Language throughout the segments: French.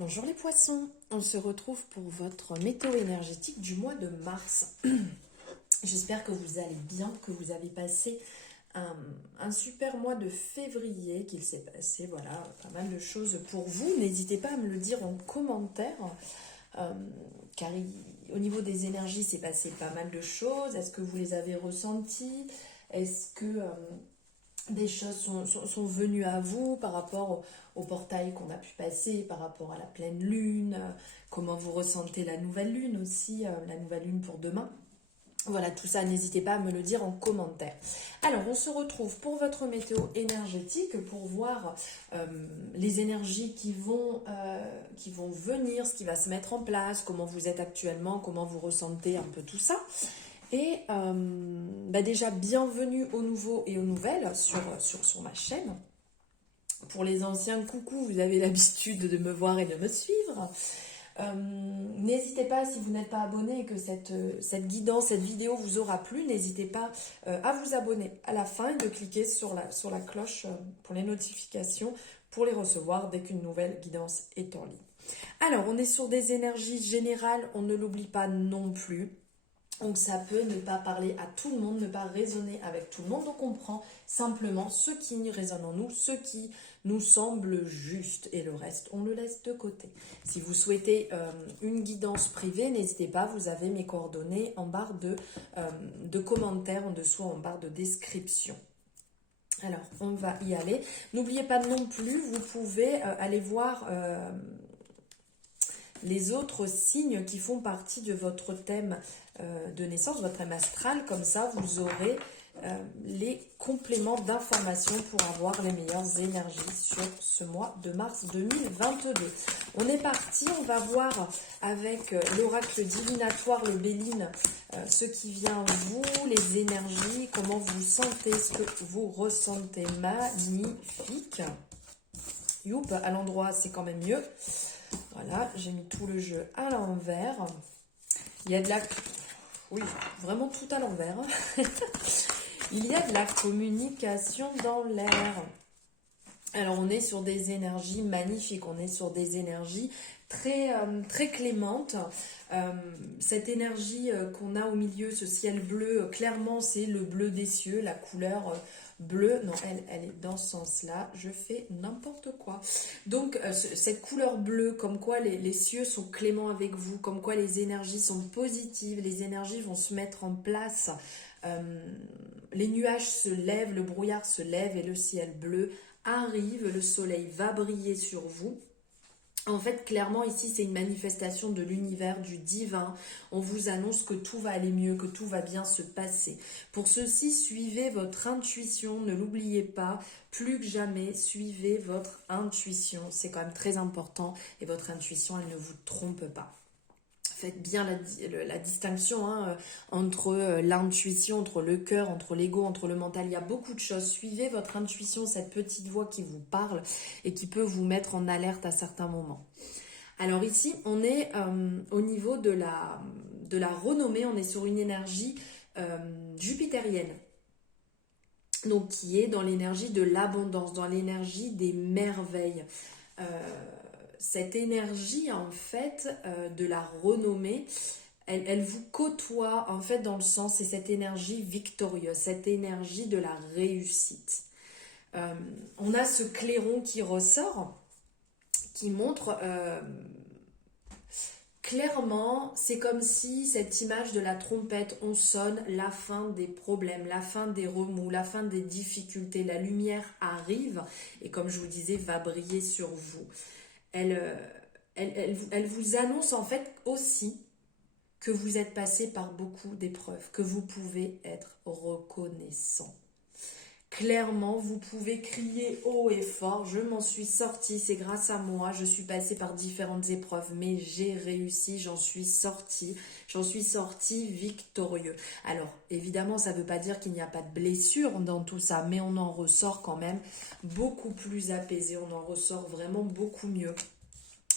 Bonjour les poissons, on se retrouve pour votre météo énergétique du mois de mars. J'espère que vous allez bien, que vous avez passé un super mois de février, qu'il s'est passé voilà, pas mal de choses pour vous. N'hésitez pas à me le dire en commentaire, car au niveau des énergies, c'est passé pas mal de choses. Est-ce que vous les avez ressenties? Est-ce que des choses sont venues à vous par rapport au portail qu'on a pu passer, par rapport à la pleine lune, comment vous ressentez la nouvelle lune aussi, la nouvelle lune pour demain. Voilà, tout ça, n'hésitez pas à me le dire en commentaire. Alors, on se retrouve pour votre météo énergétique, pour voir les énergies qui vont venir, ce qui va se mettre en place, comment vous êtes actuellement, comment vous ressentez un peu tout ça. Et déjà, bienvenue aux nouveaux et aux nouvelles sur ma chaîne. Pour les anciens, coucou, vous avez l'habitude de me voir et de me suivre. N'hésitez pas, si vous n'êtes pas abonné et que cette guidance, cette vidéo vous aura plu, n'hésitez pas à vous abonner à la fin et de cliquer sur la cloche pour les notifications, pour les recevoir dès qu'une nouvelle guidance est en ligne. Alors, on est sur des énergies générales, on ne l'oublie pas non plus. Donc ça peut ne pas parler à tout le monde, ne pas résonner avec tout le monde. Donc on prend simplement ce qui résonne en nous, ce qui nous semble juste. Et le reste, on le laisse de côté. Si vous souhaitez une guidance privée, n'hésitez pas, vous avez mes coordonnées en barre de commentaires, en dessous en barre de description. Alors, on va y aller. N'oubliez pas non plus, vous pouvez aller voir les autres signes qui font partie de votre thème de naissance, votre thème astral. Comme ça, vous aurez les compléments d'informations pour avoir les meilleures énergies sur ce mois de mars 2022. On est parti, on va voir avec l'oracle divinatoire, le Béline, ce qui vient en vous, les énergies, comment vous sentez, ce que vous ressentez. Magnifique. Youp, à l'endroit, c'est quand même mieux. Voilà, j'ai mis tout le jeu à l'envers. Il y a de la... Oui, vraiment tout à l'envers. Il y a de la communication dans l'air. Alors, on est sur des énergies magnifiques. On est sur des énergies très, très clémentes. Cette énergie qu'on a au milieu, ce ciel bleu, clairement, c'est le bleu des cieux, la couleur... bleu, non, elle est dans ce sens-là, je fais n'importe quoi. Donc, cette couleur bleue, comme quoi les cieux sont cléments avec vous, comme quoi les énergies sont positives, les énergies vont se mettre en place, les nuages se lèvent, le brouillard se lève et le ciel bleu arrive, le soleil va briller sur vous. En fait, clairement, ici, c'est une manifestation de l'univers, du divin. On vous annonce que tout va aller mieux, que tout va bien se passer. Pour ceci, suivez votre intuition, ne l'oubliez pas. Plus que jamais, suivez votre intuition. C'est quand même très important et votre intuition, elle ne vous trompe pas. Faites bien la distinction entre l'intuition, entre le cœur, entre l'ego, entre le mental. Il y a beaucoup de choses. Suivez votre intuition, cette petite voix qui vous parle et qui peut vous mettre en alerte à certains moments. Alors ici, on est au niveau de la renommée. On est sur une énergie jupitérienne. Donc qui est dans l'énergie de l'abondance, dans l'énergie des merveilles. Cette énergie en fait de la renommée, elle vous côtoie en fait dans le sens, c'est cette énergie victorieuse, cette énergie de la réussite. On a ce clairon qui ressort, qui montre clairement, c'est comme si cette image de la trompette, on sonne la fin des problèmes, la fin des remous, la fin des difficultés, la lumière arrive et comme je vous disais, va briller sur vous. Elle vous annonce en fait aussi que vous êtes passé par beaucoup d'épreuves, que vous pouvez être reconnaissant. Clairement, vous pouvez crier haut et fort, je m'en suis sortie, c'est grâce à moi, je suis passée par différentes épreuves, mais j'ai réussi, j'en suis sortie victorieux. Alors, évidemment, ça ne veut pas dire qu'il n'y a pas de blessure dans tout ça, mais on en ressort quand même beaucoup plus apaisé, on en ressort vraiment beaucoup mieux.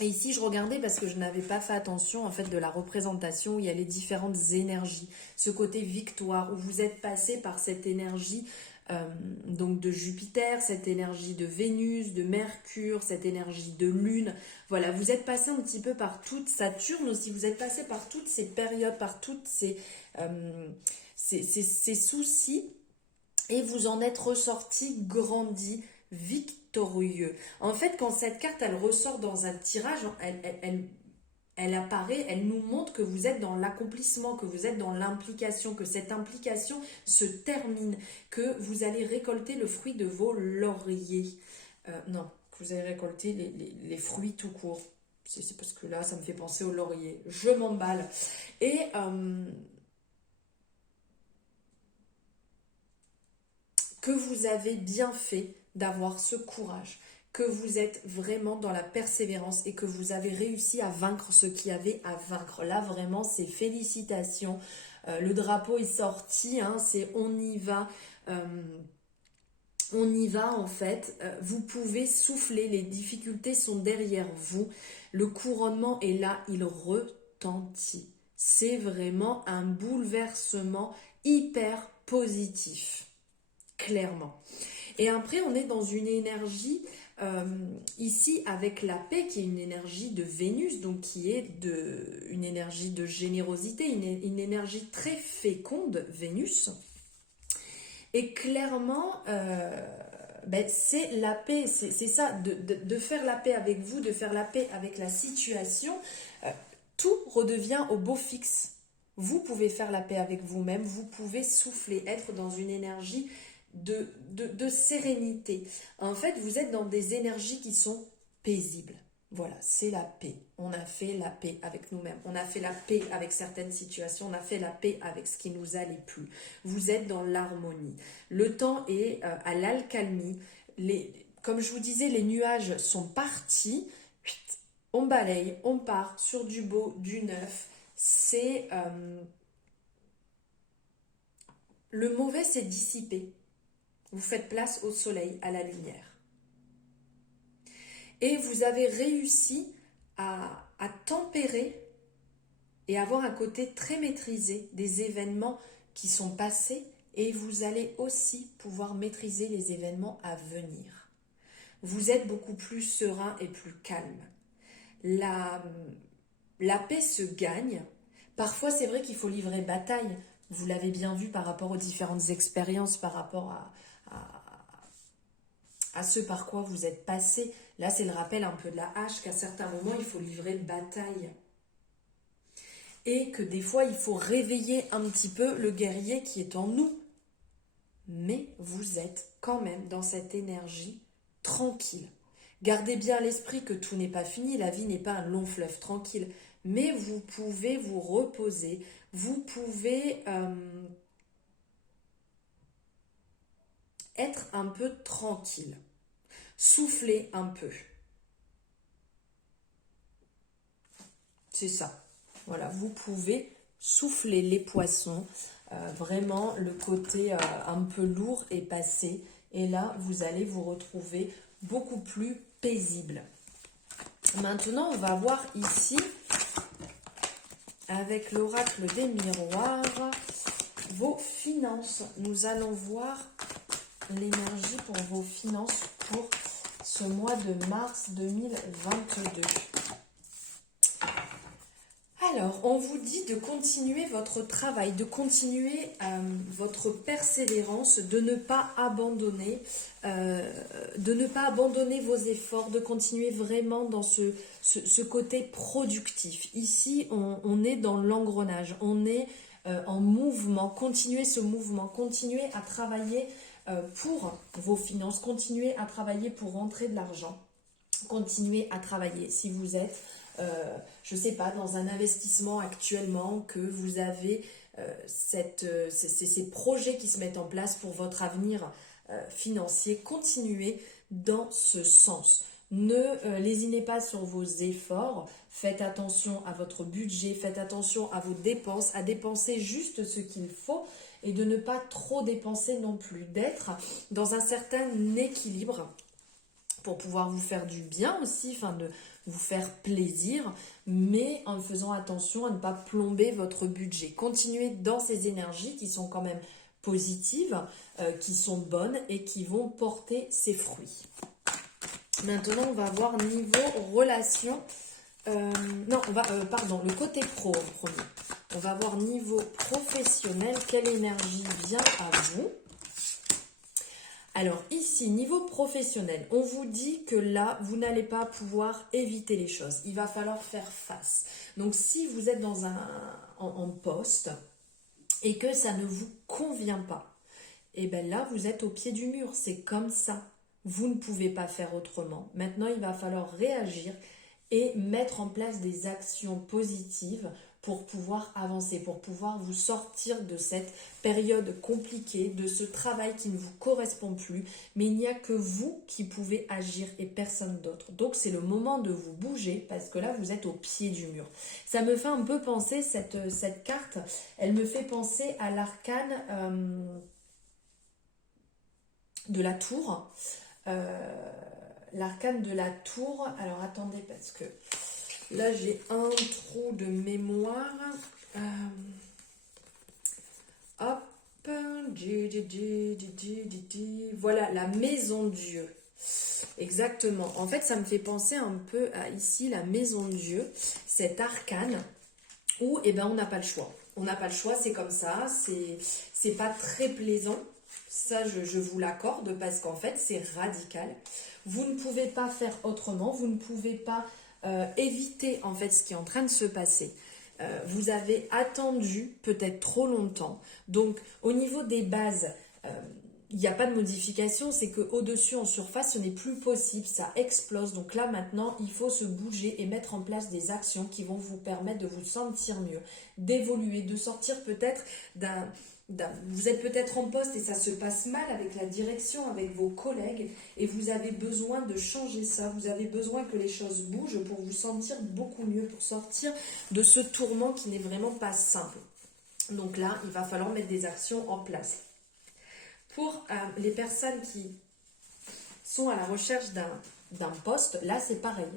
Et ici, je regardais parce que je n'avais pas fait attention en fait de la représentation où il y a les différentes énergies. Ce côté victoire, où vous êtes passé par cette énergie donc de Jupiter, cette énergie de Vénus, de Mercure, cette énergie de Lune. Voilà, vous êtes passé un petit peu par toute Saturne aussi, vous êtes passé par toutes ces périodes, par toutes ces soucis, et vous en êtes ressorti grandi, victorieux. En fait, quand cette carte, elle ressort dans un tirage, elle apparaît, elle nous montre que vous êtes dans l'accomplissement, que vous êtes dans l'implication, que cette implication se termine, que vous allez récolter le fruit de vos lauriers. Non, que vous allez récolter les fruits tout court. C'est parce que là, ça me fait penser au laurier. Je m'emballe. Et que vous avez bien fait d'avoir ce courage, que vous êtes vraiment dans la persévérance et que vous avez réussi à vaincre ce qu'il y avait à vaincre. Là, vraiment, c'est félicitations. Le drapeau est sorti, hein, c'est on y va. On y va en fait. Vous pouvez souffler, les difficultés sont derrière vous. Le couronnement est là, il retentit. C'est vraiment un bouleversement hyper positif, clairement. Et après, on est dans une énergie, ici, avec la paix, qui est une énergie de Vénus, donc qui est une énergie de générosité, une énergie très féconde, Vénus. Et clairement, c'est la paix, c'est ça, de faire la paix avec vous, de faire la paix avec la situation. Tout redevient au beau fixe. Vous pouvez faire la paix avec vous-même, vous pouvez souffler, être dans une énergie de sérénité. En fait, vous êtes dans des énergies qui sont paisibles. Voilà, c'est la paix. On a fait la paix avec nous-mêmes. On a fait la paix avec certaines situations. On a fait la paix avec ce qui nous allait plus. Vous êtes dans l'harmonie. Le temps est à l'alcalmie. Comme je vous disais, les nuages sont partis. On balaye, on part sur du beau, du neuf. C'est le mauvais s'est dissipé. Vous faites place au soleil, à la lumière. Et vous avez réussi à tempérer et avoir un côté très maîtrisé des événements qui sont passés, et vous allez aussi pouvoir maîtriser les événements à venir. Vous êtes beaucoup plus serein et plus calme. La paix se gagne. Parfois, c'est vrai qu'il faut livrer bataille. Vous l'avez bien vu par rapport aux différentes expériences, par rapport à ce par quoi vous êtes passé. Là, c'est le rappel un peu de la hache, qu'à certains moments, il faut livrer bataille. Et que des fois, il faut réveiller un petit peu le guerrier qui est en nous. Mais vous êtes quand même dans cette énergie tranquille. Gardez bien à l'esprit que tout n'est pas fini, la vie n'est pas un long fleuve tranquille. Mais vous pouvez vous reposer, vous pouvez être un peu tranquille. Souffler un peu. C'est ça. Voilà, vous pouvez souffler les poissons. Vraiment, le côté un peu lourd est passé. Et là, vous allez vous retrouver beaucoup plus paisible. Maintenant, on va voir ici, avec l'oracle des miroirs, vos finances. Nous allons voir l'énergie pour vos finances pour ce mois de mars 2022. Alors, on vous dit de continuer votre travail, de continuer votre persévérance, de ne pas abandonner vos efforts, de continuer vraiment dans ce côté productif. Ici, on est dans l'engrenage, on est en mouvement. Continuez ce mouvement, continuez à travailler pour vos finances, continuez à travailler pour rentrer de l'argent, continuez à travailler. Si vous êtes je ne sais pas, dans un investissement actuellement, que vous avez ces projets qui se mettent en place pour votre avenir financier, continuez dans ce sens. Ne lésinez pas sur vos efforts, faites attention à votre budget, faites attention à vos dépenses, à dépenser juste ce qu'il faut et de ne pas trop dépenser non plus, d'être dans un certain équilibre pour pouvoir vous faire du bien aussi, de vous faire plaisir, mais en faisant attention à ne pas plomber votre budget. Continuez dans ces énergies qui sont quand même positives, qui sont bonnes et qui vont porter ses fruits. Maintenant, on va voir niveau relation. Le côté pro en premier. On va voir niveau professionnel, quelle énergie vient à vous. Alors ici, niveau professionnel, on vous dit que là, vous n'allez pas pouvoir éviter les choses. Il va falloir faire face. Donc si vous êtes en poste et que ça ne vous convient pas, et bien là, vous êtes au pied du mur. C'est comme ça. Vous ne pouvez pas faire autrement. Maintenant, il va falloir réagir et mettre en place des actions positives pour pouvoir avancer, pour pouvoir vous sortir de cette période compliquée, de ce travail qui ne vous correspond plus. Mais il n'y a que vous qui pouvez agir et personne d'autre. Donc c'est le moment de vous bouger parce que là vous êtes au pied du mur. Ça me fait un peu penser, cette carte, elle me fait penser à l'arcane de la tour. L'arcane de la tour. Alors attendez parce que là, j'ai un trou de mémoire. Hop. Voilà, la maison Dieu. Exactement. En fait, ça me fait penser un peu à ici, la maison Dieu. Cet arcane où, on n'a pas le choix. On n'a pas le choix, c'est comme ça. C'est pas très plaisant. Ça, je vous l'accorde parce qu'en fait, c'est radical. Vous ne pouvez pas faire autrement. Vous ne pouvez pas éviter en fait ce qui est en train de se passer. Vous avez attendu peut-être trop longtemps. Donc au niveau des bases, il n'y a pas de modification, c'est qu'au-dessus en surface ce n'est plus possible, ça explose. Donc là maintenant il faut se bouger et mettre en place des actions qui vont vous permettre de vous sentir mieux, d'évoluer, de sortir peut-être vous êtes peut-être en poste et ça se passe mal avec la direction, avec vos collègues et vous avez besoin de changer ça, vous avez besoin que les choses bougent pour vous sentir beaucoup mieux, pour sortir de ce tourment qui n'est vraiment pas simple. Donc là, il va falloir mettre des actions en place. Pour les personnes qui sont à la recherche d'un poste, là c'est pareil.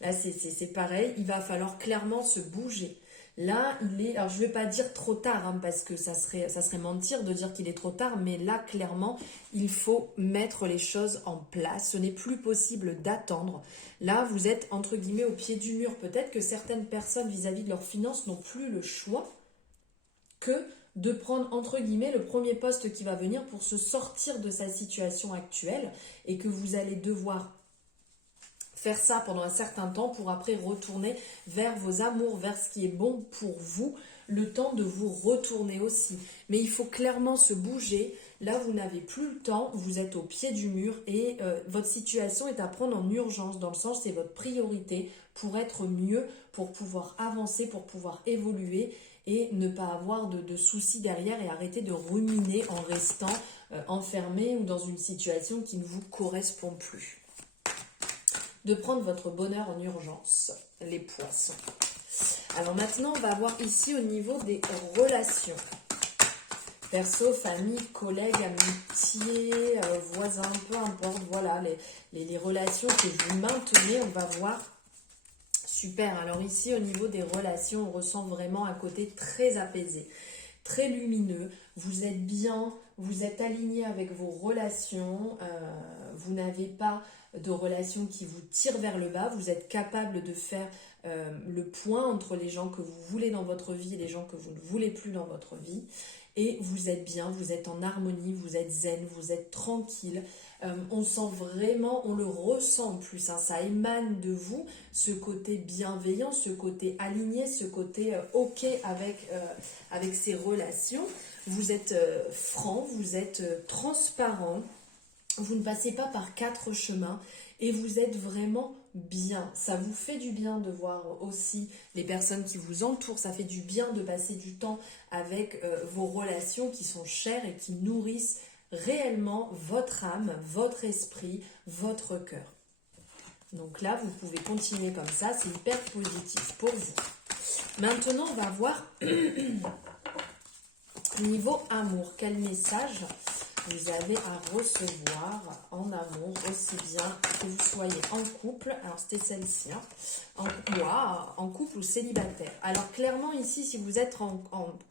Là c'est pareil, il va falloir clairement se bouger. Là, alors je ne vais pas dire trop tard, parce que ça serait mentir de dire qu'il est trop tard, mais là, clairement, il faut mettre les choses en place. Ce n'est plus possible d'attendre. Là, vous êtes, entre guillemets, au pied du mur. Peut-être que certaines personnes, vis-à-vis de leurs finances, n'ont plus le choix que de prendre, entre guillemets, le premier poste qui va venir pour se sortir de sa situation actuelle et que vous allez devoir faire ça pendant un certain temps pour après retourner vers vos amours, vers ce qui est bon pour vous, le temps de vous retourner aussi. Mais il faut clairement se bouger. Là, vous n'avez plus le temps, vous êtes au pied du mur et votre situation est à prendre en urgence, dans le sens c'est votre priorité pour être mieux, pour pouvoir avancer, pour pouvoir évoluer et ne pas avoir de soucis derrière et arrêter de ruminer en restant enfermé ou dans une situation qui ne vous correspond plus. De prendre votre bonheur en urgence, les poissons. Alors maintenant, on va voir ici au niveau des relations. Perso, famille, collègues, amitié, voisins, peu importe, voilà, les relations que vous maintenez, on va voir. Super, alors ici au niveau des relations, on ressent vraiment un côté très apaisé, très lumineux. Vous êtes bien, vous êtes aligné avec vos relations, vous n'avez pas de relations qui vous tirent vers le bas, vous êtes capable de faire le point entre les gens que vous voulez dans votre vie et les gens que vous ne voulez plus dans votre vie. Et vous êtes bien, vous êtes en harmonie, vous êtes zen, vous êtes tranquille. On sent vraiment, on le ressent en plus, ça émane de vous, ce côté bienveillant, ce côté aligné, ce côté ok avec ces relations. Vous êtes franc, vous êtes transparent, vous ne passez pas par 4 chemins et vous êtes vraiment bien. Ça vous fait du bien de voir aussi les personnes qui vous entourent, ça fait du bien de passer du temps avec vos relations qui sont chères et qui nourrissent réellement votre âme, votre esprit, votre cœur. Donc là, vous pouvez continuer comme ça, c'est hyper positif pour vous. Maintenant, on va voir niveau amour. Quel message vous avez à recevoir en amour, aussi bien que vous soyez en couple, alors c'était celle-ci, hein, en couple ou célibataire. Alors clairement ici, si vous êtes en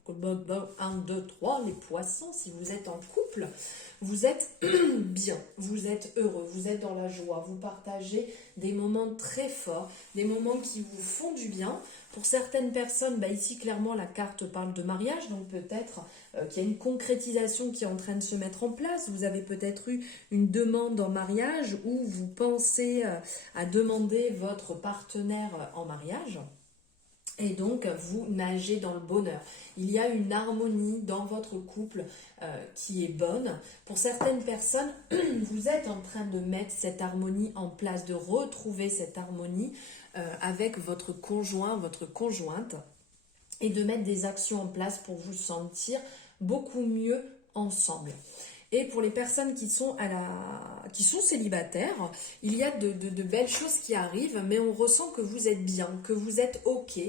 1, 2, 3, les poissons, si vous êtes en couple, vous êtes bien, vous êtes heureux, vous êtes dans la joie, vous partagez des moments très forts, des moments qui vous font du bien. Pour certaines personnes, ici clairement la carte parle de mariage, donc peut-être qu'il y a une concrétisation qui est en train de se mettre en place. Vous avez peut-être eu une demande en mariage ou vous pensez à demander votre partenaire en mariage. Et donc, vous nagez dans le bonheur. Il y a une harmonie dans votre couple qui est bonne. Pour certaines personnes, vous êtes en train de mettre cette harmonie en place, de retrouver cette harmonie avec votre conjoint, votre conjointe, et de mettre des actions en place pour vous sentir beaucoup mieux ensemble. Et pour les personnes qui sont célibataires, il y a de belles choses qui arrivent, mais on ressent que vous êtes bien, que vous êtes OK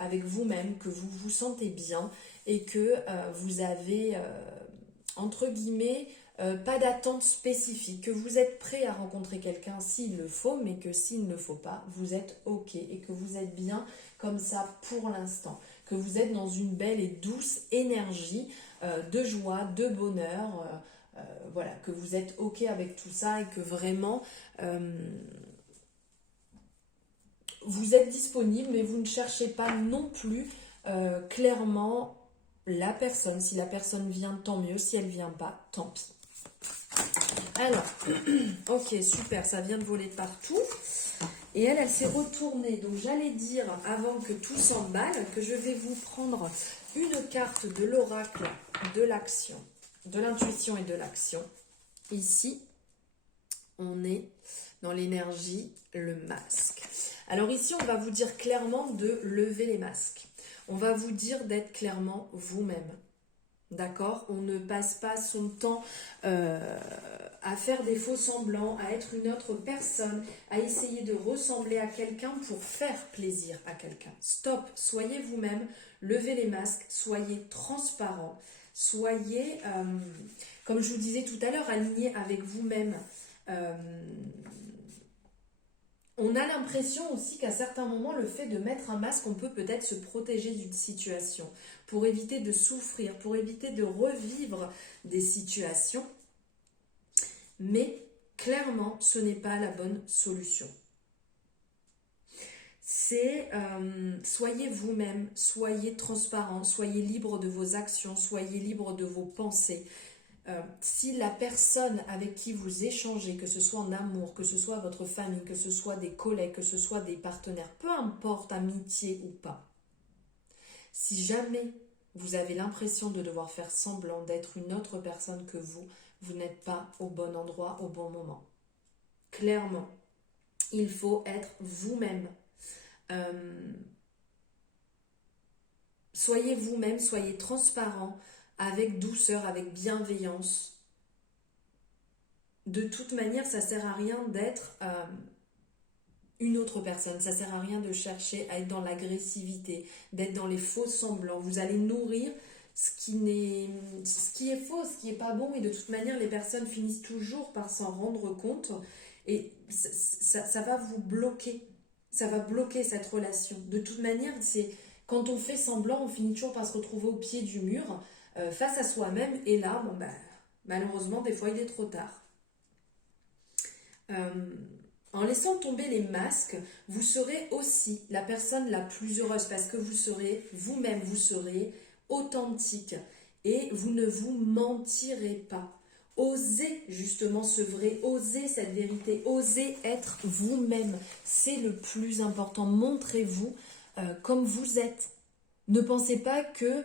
avec vous-même, que vous vous sentez bien et que vous avez, entre guillemets, pas d'attente spécifique, que vous êtes prêt à rencontrer quelqu'un s'il le faut, mais que s'il ne faut pas, vous êtes OK et que vous êtes bien comme ça pour l'instant, que vous êtes dans une belle et douce énergie de joie, de bonheur, voilà, que vous êtes OK avec tout ça et que vraiment vous êtes disponible, mais vous ne cherchez pas non plus clairement la personne. Si la personne vient, tant mieux. Si elle vient pas, tant pis. Alors, ok, super, ça vient de voler partout. Et elle s'est retournée. Donc j'allais dire, avant que tout s'emballe, que je vais vous prendre une carte de l'oracle de l'action, de l'intuition et de l'action. Ici, on est dans l'énergie, le masque. Alors ici, on va vous dire clairement de lever les masques. On va vous dire d'être clairement vous-même. D'accord? On ne passe pas son temps à faire des faux semblants, à être une autre personne, à essayer de ressembler à quelqu'un pour faire plaisir à quelqu'un. Stop, soyez vous-même, levez les masques, soyez transparent, soyez, comme je vous disais tout à l'heure, aligné avec vous-même. On a l'impression aussi qu'à certains moments, le fait de mettre un masque, on peut peut-être se protéger d'une situation pour éviter de souffrir, pour éviter de revivre des situations. Mais clairement, ce n'est pas la bonne solution. C'est soyez vous-même, soyez transparent, soyez libre de vos actions, soyez libre de vos pensées. Si la personne avec qui vous échangez, que ce soit en amour, que ce soit votre famille, que ce soit des collègues, que ce soit des partenaires, peu importe, amitié ou pas, si jamais vous avez l'impression de devoir faire semblant d'être une autre personne que vous, vous n'êtes pas au bon endroit, au bon moment. Clairement, il faut être vous-même. Soyez vous-même, soyez transparent, avec douceur, avec bienveillance. De toute manière, ça ne sert à rien d'être une autre personne. Ça ne sert à rien de chercher à être dans l'agressivité, d'être dans les faux semblants. Vous allez nourrir ce qui est faux, ce qui n'est pas bon. Et de toute manière, les personnes finissent toujours par s'en rendre compte. Et ça va vous bloquer. Ça va bloquer cette relation. De toute manière, quand on fait semblant, on finit toujours par se retrouver au pied du mur, face à soi-même. Et là, malheureusement, des fois, il est trop tard. En laissant tomber les masques, vous serez aussi la personne la plus heureuse parce que vous serez vous-même, vous serez authentique et vous ne vous mentirez pas. Osez justement ce vrai, osez cette vérité, osez être vous-même. C'est le plus important. Montrez-vous comme vous êtes. Ne pensez pas que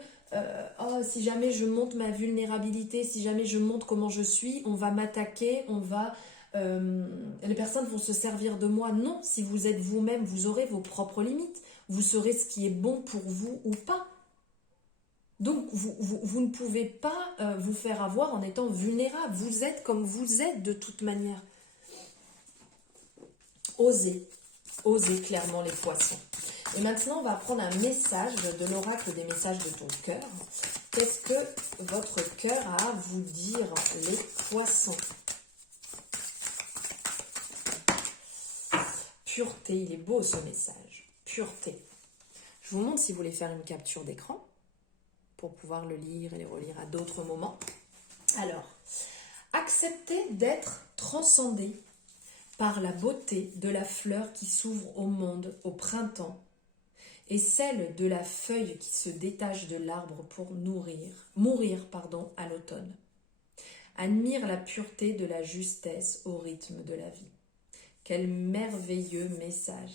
si jamais je montre ma vulnérabilité, si jamais je montre comment je suis, on va m'attaquer, les personnes vont se servir de moi. Non, si vous êtes vous-même, vous aurez vos propres limites. Vous saurez ce qui est bon pour vous ou pas. Donc, vous ne pouvez pas vous faire avoir en étant vulnérable. Vous êtes comme vous êtes de toute manière. Osez clairement les poissons. Et maintenant, on va prendre un message de l'oracle des messages de ton cœur Qu'est-ce que votre cœur a à vous dire, les poissons? Pureté, il est beau ce message. Pureté. Je vous montre si vous voulez faire une capture d'écran pour pouvoir le lire et le relire à d'autres moments. Alors, acceptez d'être transcendé par la beauté de la fleur qui s'ouvre au monde au printemps et celle de la feuille qui se détache de l'arbre pour mourir à l'automne. Admire la pureté de la justesse au rythme de la vie. Quel merveilleux message.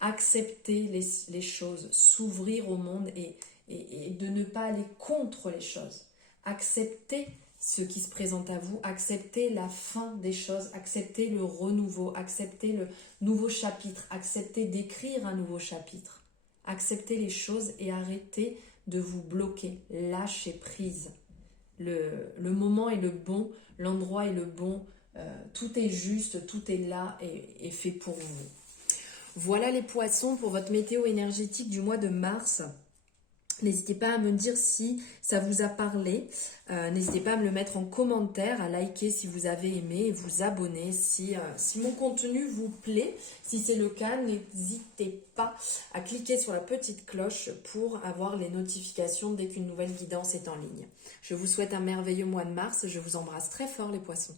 Accepter les choses, s'ouvrir au monde et de ne pas aller contre les choses. Accepter ce qui se présente à vous, accepter la fin des choses, accepter le renouveau, accepter le nouveau chapitre, accepter d'écrire un nouveau chapitre. Accepter les choses et arrêter de vous bloquer, lâcher prise. Le moment est le bon, l'endroit est le bon, tout est juste, tout est là et fait pour vous. Voilà les poissons pour votre météo énergétique du mois de mars. N'hésitez pas à me dire si ça vous a parlé. N'hésitez pas à me le mettre en commentaire, à liker si vous avez aimé et vous abonner si mon contenu vous plaît. Si c'est le cas, n'hésitez pas à cliquer sur la petite cloche pour avoir les notifications dès qu'une nouvelle guidance est en ligne. Je vous souhaite un merveilleux mois de mars. Je vous embrasse très fort les poissons.